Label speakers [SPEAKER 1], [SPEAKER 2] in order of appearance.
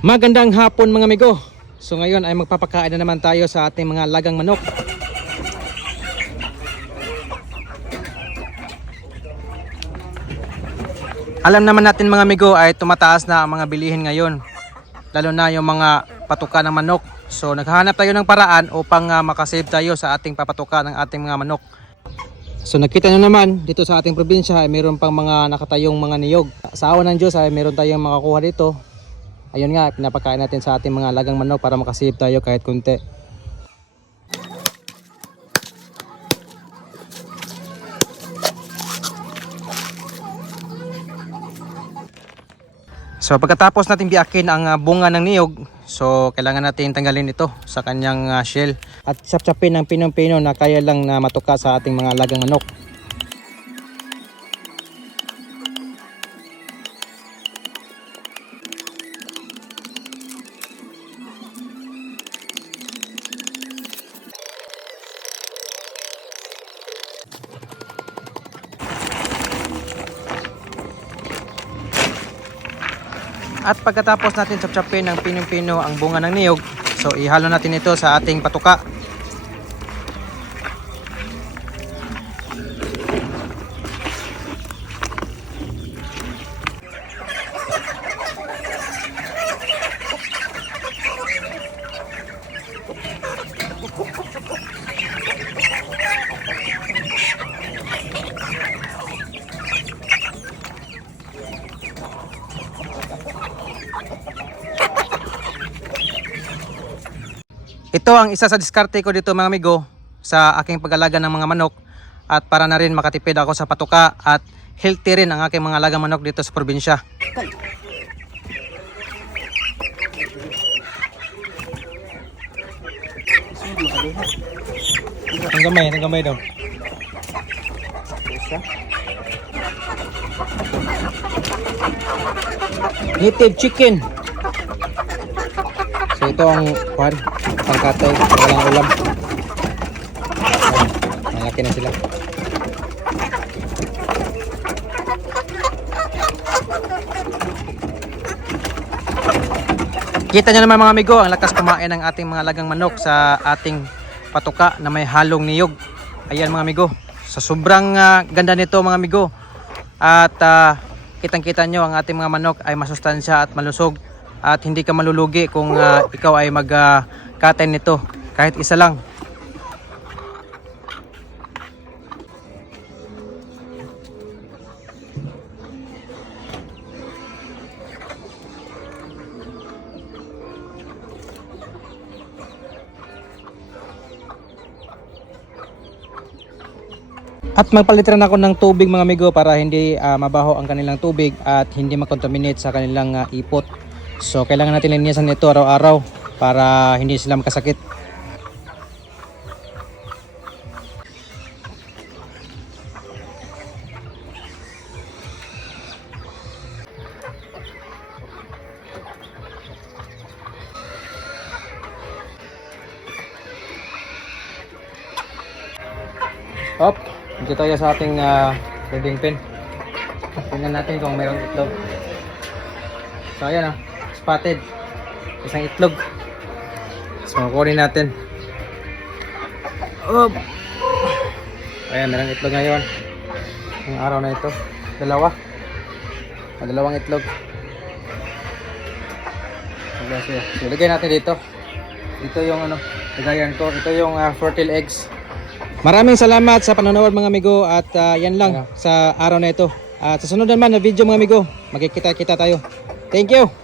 [SPEAKER 1] Magandang hapon mga amigo. So ngayon ay magpapakain na naman tayo sa ating mga lagang manok. Alam naman natin mga amigo ay tumataas na ang mga bilihin ngayon. Lalo na yung mga patuka ng manok. So naghahanap tayo ng paraan upang ah, makasave tayo sa ating papatuka ng ating mga manok. So nakita nyo naman dito sa ating probinsya ay mayroon pang mga nakatayong mga niyog. Sa awa ng Diyos ay mayroon tayong makakuha dito. Ayun nga, pinapakain natin sa ating mga lagang manok para makasave tayo kahit kunti. So pagkatapos natin biyakin ang ah, bunga ng niyog, so kailangan natin tanggalin ito sa kanyang ah, shell at chap-chapin ng pinong-pino na kaya lang na matuka sa ating mga lagang manok. At pagkatapos natin chap-chapin ng pinong-pino ang bunga ng niyog, so ihalo natin ito sa ating patuka. Ito ang isa sa diskarte ko dito mga amigo sa aking pag-alaga ng mga manok at para na rin makatipid ako sa patuka at healthy rin ang aking mga alaga manok dito sa probinsya. Ang gamay, ang gamay daw. Native chicken. So ito ang pangkatay, walang ulam. Ayan, malaki na sila. Kita nyo naman mga amigo, ang lakas kumain ng ating mga lagang manok sa ating patuka na may halong niyog. Ayan mga amigo, sa sobrang ah, ganda nito mga amigo. At ah, kitang-kita nyo ang ating mga manok ay masustansya at malusog at hindi ka malulugi kung ah, ikaw ay mag-katay nito kahit isa lang. At magpalitan ako ng tubig mga amigo para hindi ah, mabaho ang kanilang tubig at hindi makontaminate sa kanilang ah, ipot. So kailangan natin linisan ito araw-araw para hindi sila makasakit. Op, dito tayo sa ating uh, wedding pen. Tingnan natin kung mayroong itlog. So ayan ah, spotted. Isang itlog. So kukunin natin. Op. Ayan, mayroong itlog ngayon. Ang araw na ito. Dalawa. O, dalawang itlog. So, lagay natin dito. Ito yung ano, lagayan ko. Ito yung ah, fertile eggs. Maraming salamat sa panonood mga amigo at ah, yan lang sa araw na ito. At sa sunod naman na video mga amigo, magkikita-kita tayo. Thank you!